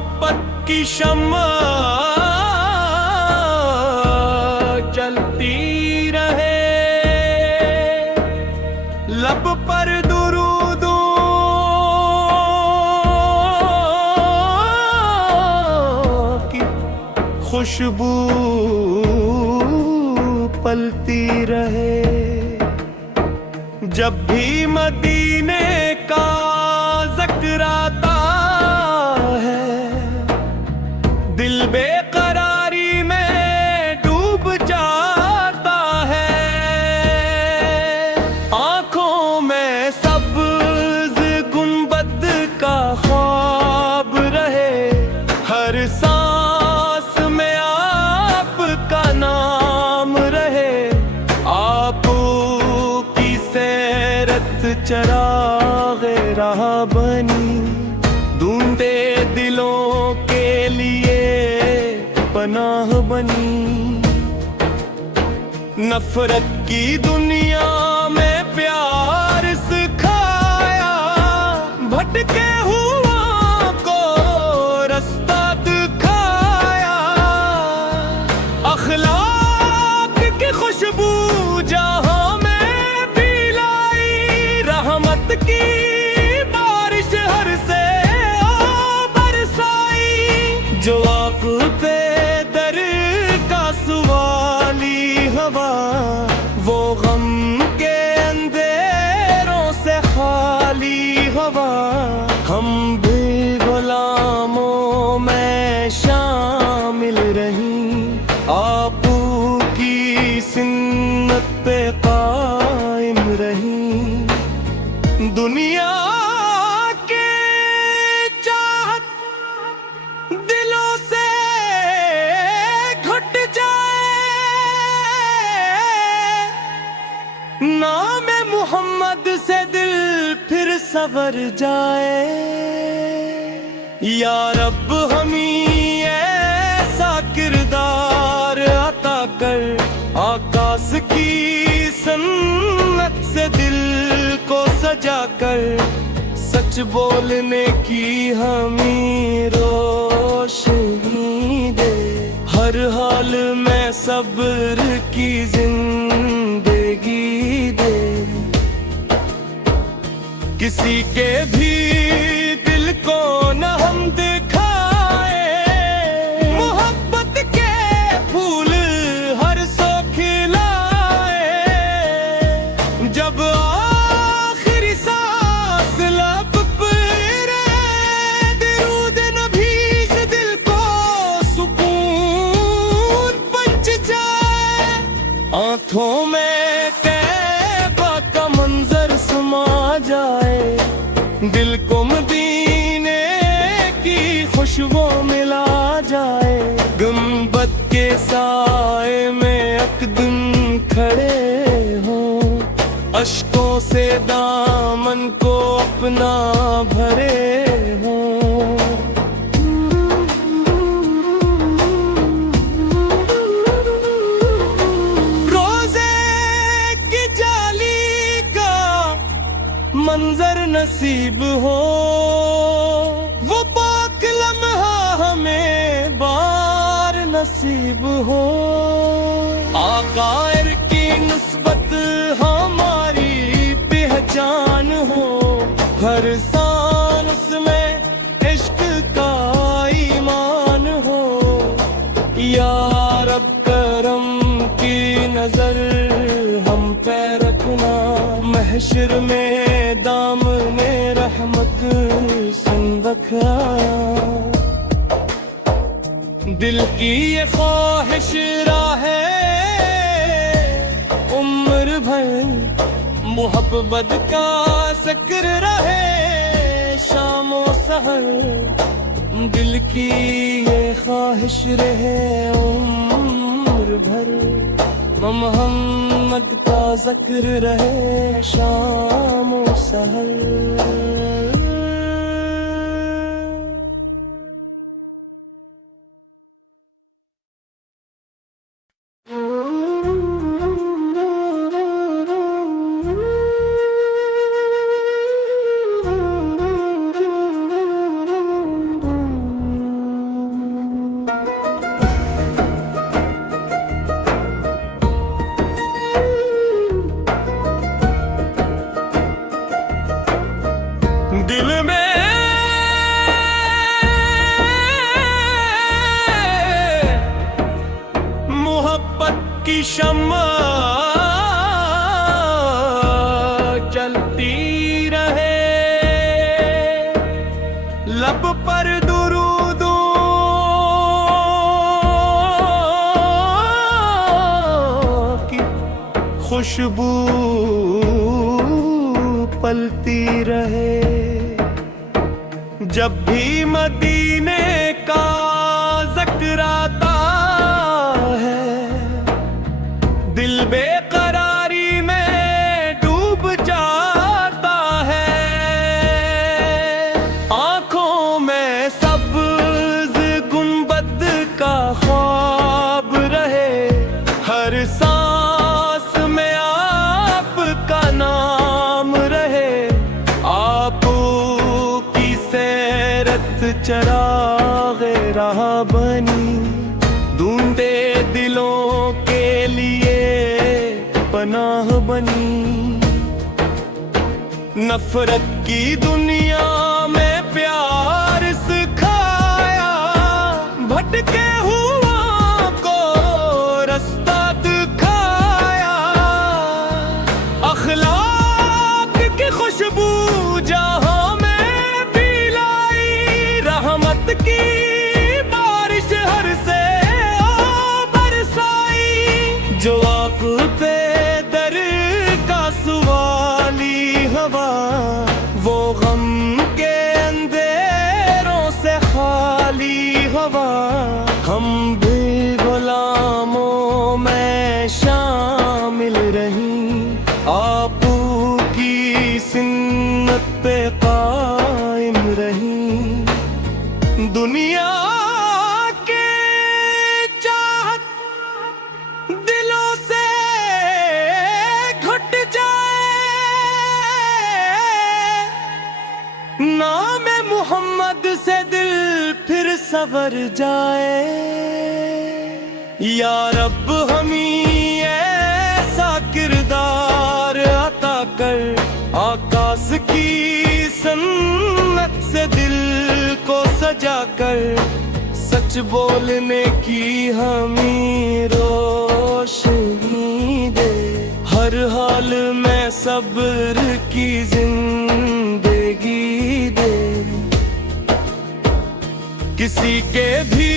मोहब्बत की शम्मा जलती रहे, लब पर दुरूदों की खुशबू पलती रहे। जब भी मदीने का जिक्र आता है, दिल बेकरारी में डूब जाता है। आंखों में सब्ज गुंबद का ख्वाब रहे, हर सांस में आपका नाम रहे। आप की सैरत चरागे राह बनी, ढूंढे दिलों के लिए पनाह बनी। नफरत की दुनिया में प्यार सिखाया, भटके हुआ को रास्ता दिखाया। अखलाक की खुशबू जहां में भी लाई, रहमत की बारिश हर से बरसाई। जो आप पे दर का सवाली हवा, वो गम के अंधेरों से खाली हवा। हम भी गुलामों में शामिल रहीं, आप की सुन्नत पे कायम रहीं। दुनिया के चाहत दिलों से घुट जाए, नाम मोहम्मद से दिल फिर संवर जाए। या रब हमें ऐसा किरदार अता कर, आकाश की सन्नत से दिल को सजा कर। सच बोलने की हमें रोशनी दे, हर हाल में सब्र की जिंदगी दे। किसी के भी दिल को न हम दिखाए, मोहब्बत के फूल हर सो खिलाए। जब आखिरी सांस लब पर दरूद नबी से दिल को सुकून पहुंच जाए। आंखों में तैबा का मंजर समा जाए, दिल को मदीने की खुशबू मिला जाए। गुंबद के साए में अकदम खड़े हों, अश्कों से दामन को अपना भरे हों। रोजे की जाली का मंजर नसीब हो, वो पाक लम्हा हमें बार नसीब हो। आकायर की निस्बत हमारी पहचान हो, हर सांस में इश्क का ईमान हो। या रब करम की नजर हम पे रखना, महशर में दामने रहमत संग रखना। दिल की ये ख्वाहिश राहे उम्र भर, मोहब्बत का जिक्र रहे शामो सहर। दिल की ये ख्वाहिश रहे उम्र भर, मोहम्मद का जिक्र रहे शामो सहर। की शम्मा जलती रहे, लब पर दुरूदों की खुशबू पलती रहे। जब भी मदीने का जिक्र आता है, दिल बेकरारी में डूब जाता है। आंखों में सब्ज गुंबद का ख्वाब रहे, हर सांस में आपका नाम रहे। आप की सैरत चरागे राह बनी, ढूंढे दिलों के लिए पनाह बनी। नफरत की दुनिया में प्यार सिखाया, भटके हुआ को रास्ता दिखाया। अखलाक की खुशबू जहां में भी लाई, रहमत की बारिश हर से बरसाई। जो आप पे दर का सवाली हवा, वो गम के अंधेरों से खाली हवा। हम भी गुलामों में शामिल रही, आप की सुन्नत पे कायम रही। दुनिया के चाहत दिलों से घुट जाए, नाम मोहम्मद से दिल फिर संवर जाए। या रब हमें ऐसा किरदार अता कर, आकाश की सन्नत से दिल को सजा कर। सच बोलने की हमें रोशनी दे, हर हाल में सब्र की जिंदगी दे। किसी के भी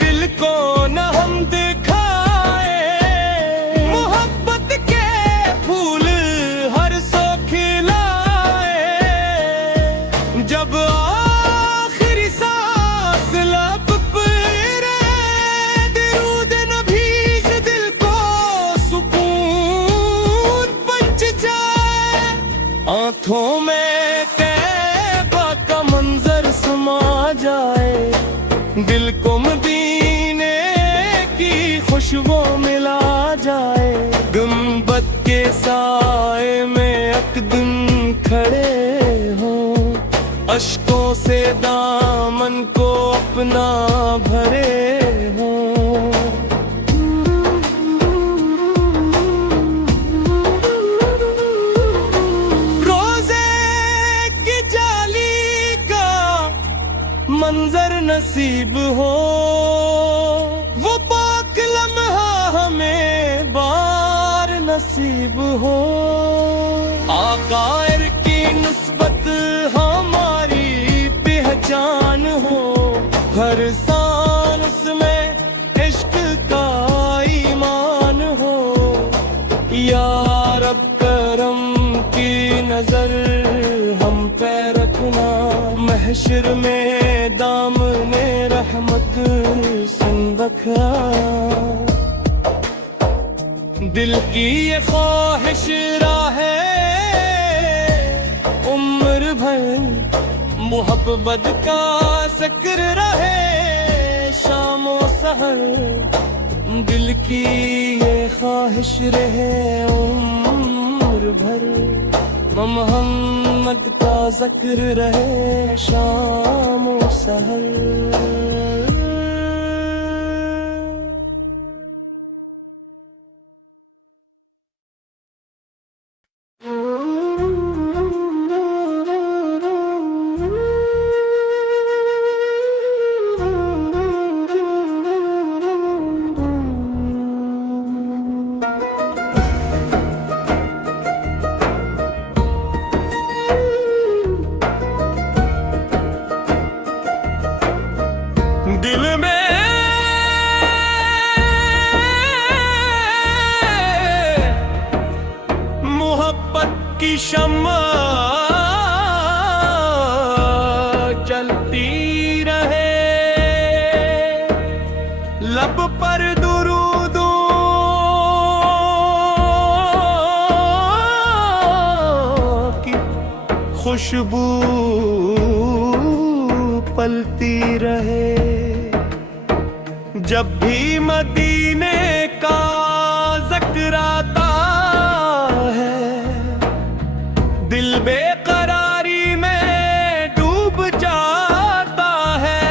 दिल को न हम दिखाए, मोहब्बत के फूल हर सो खिलाए। जब आखिरी सांस लब पर दरूद नबी से दिल को सुकून पहुंच जाए। आंखों में तैबा का मंजर समा जाए, दिल को मदीने की खुशबू मिला जाए। गुंबद के साए में अकदम खड़े हो, अश्कों से दामन को अपना भरे हो। रोजे की जाली का मंजर नसीब हो, वो पाक लम्हा हमें बार नसीब हो। आकायर की निस्बत हमारी पहचान हो, हर सांस में इश्क का ईमान हो। या रब करम की नजर हम पे रखना, महशर में दामने रहमत सुन बखरा। दिल की ये ख्वाहिश राहे उम्र भर, मोहब्बत का जिक्र रहे शामो सहर। दिल की ये ख्वाहिश रहे उम्र भर, मोहम्मद का जिक्र रहे शामो सहर। दिल में मोहब्बत की शम्मा जलती रहे, लब पर दुरूदों की खुशबू पलती रहे। जब भी मदीने का जिक्र आता है, दिल बेकरारी में डूब जाता है।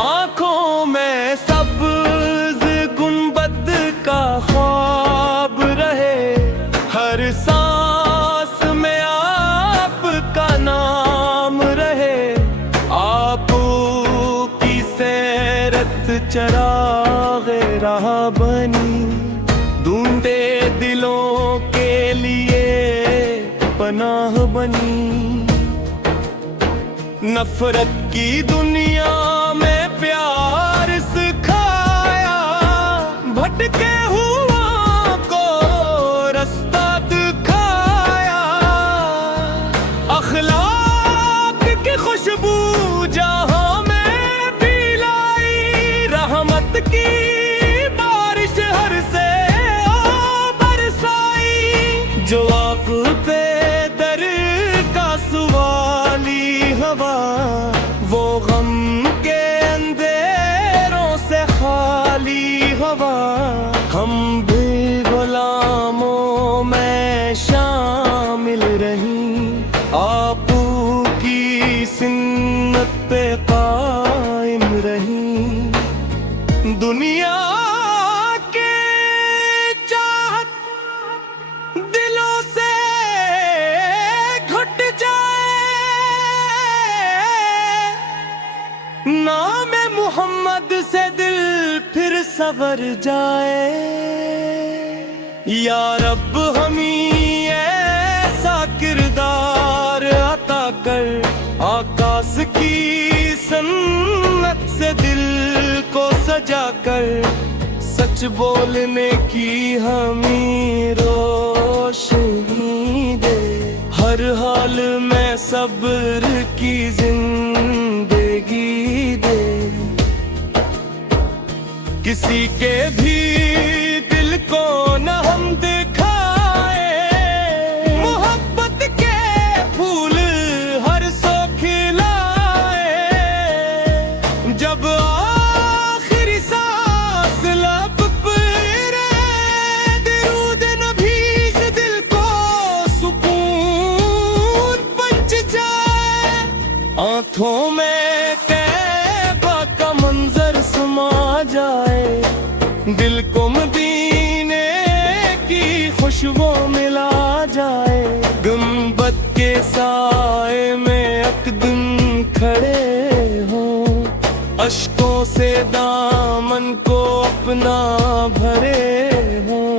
आंखों में सब्ज गुंबद का ख्वाब रहे, हर सांस में आपका नाम रहे। चराग़े राह बनी, ढूंढे दिलों के लिए पनाह बनी। नफरत की दुनिया में प्यार सिखाया, भटके हुआ को रास्ता दिखाया। अखलाक की खुशबू जहां की बारिश हर से बरसाई। जो आप पे दर का सवाली हवा, वो गम के अंधेरों से खाली हवा। हम भी गुलामों में शामिल रही, आपू की सुन्नत पे कायम रही। दुनिया के चाहत दिलों से घुट जाए, नाम मोहम्मद से दिल फिर संवर जाए। या रब हमें ऐसा किरदार अता कर, आकाश की सन्नत से दिल को सजा कर। सच बोलने की हमें रोशनी दे, हर हाल में सब्र की जिंदगी दे। किसी के भी दिल को न हम दिखाए, मोहब्बत के फूल हर सो खिलाए। जब आखिरी सांस लब पर दरूद नबी से दिल को सुकून पहुंच जाए। आंखों में कैबा का मंजर समा जाए, दिल को मदीने की खुशबू मिला जाए। गुंबद के साए में अकदम खड़े हों, अश्कों से दामन को अपना भरे हों।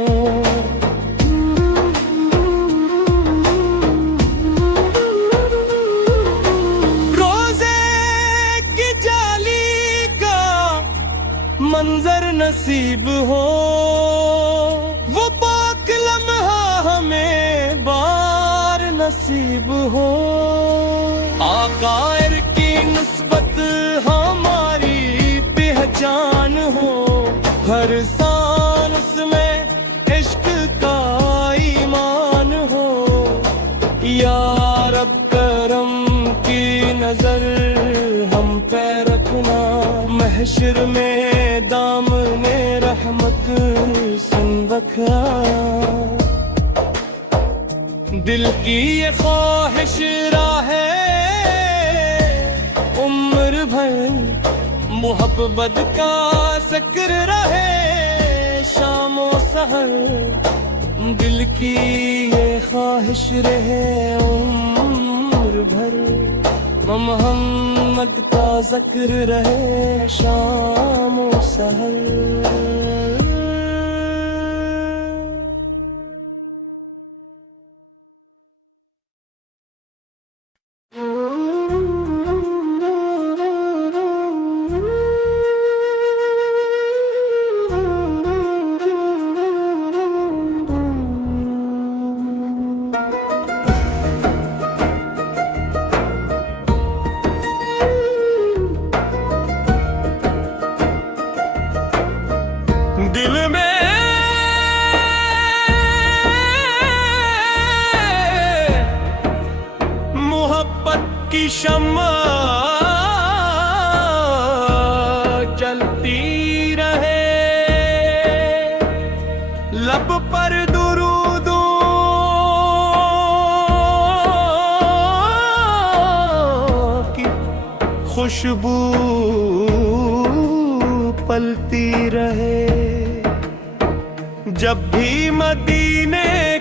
रोजे की जाली का मंजर नसीब हो, वो पाक लम्हा हमें बार नसीब हो। आकायर की निस्बत हमारी पहचान हो, हर साल उसमें इश्क का ईमान हो। या रब करम की नजर हम पे रखना, महशर में दामने रहमत सुन रखा। दिल की ये ख्वाहिश राहे उम्र भर, मोहब्बत का जिक्र रहे शाम और सहर। दिल की ये ख्वाहिश रहे उम्र भर, मोहम्मद का जिक्र रहे शाम और सहर। खुशबू पलती रहे। जब भी मदीने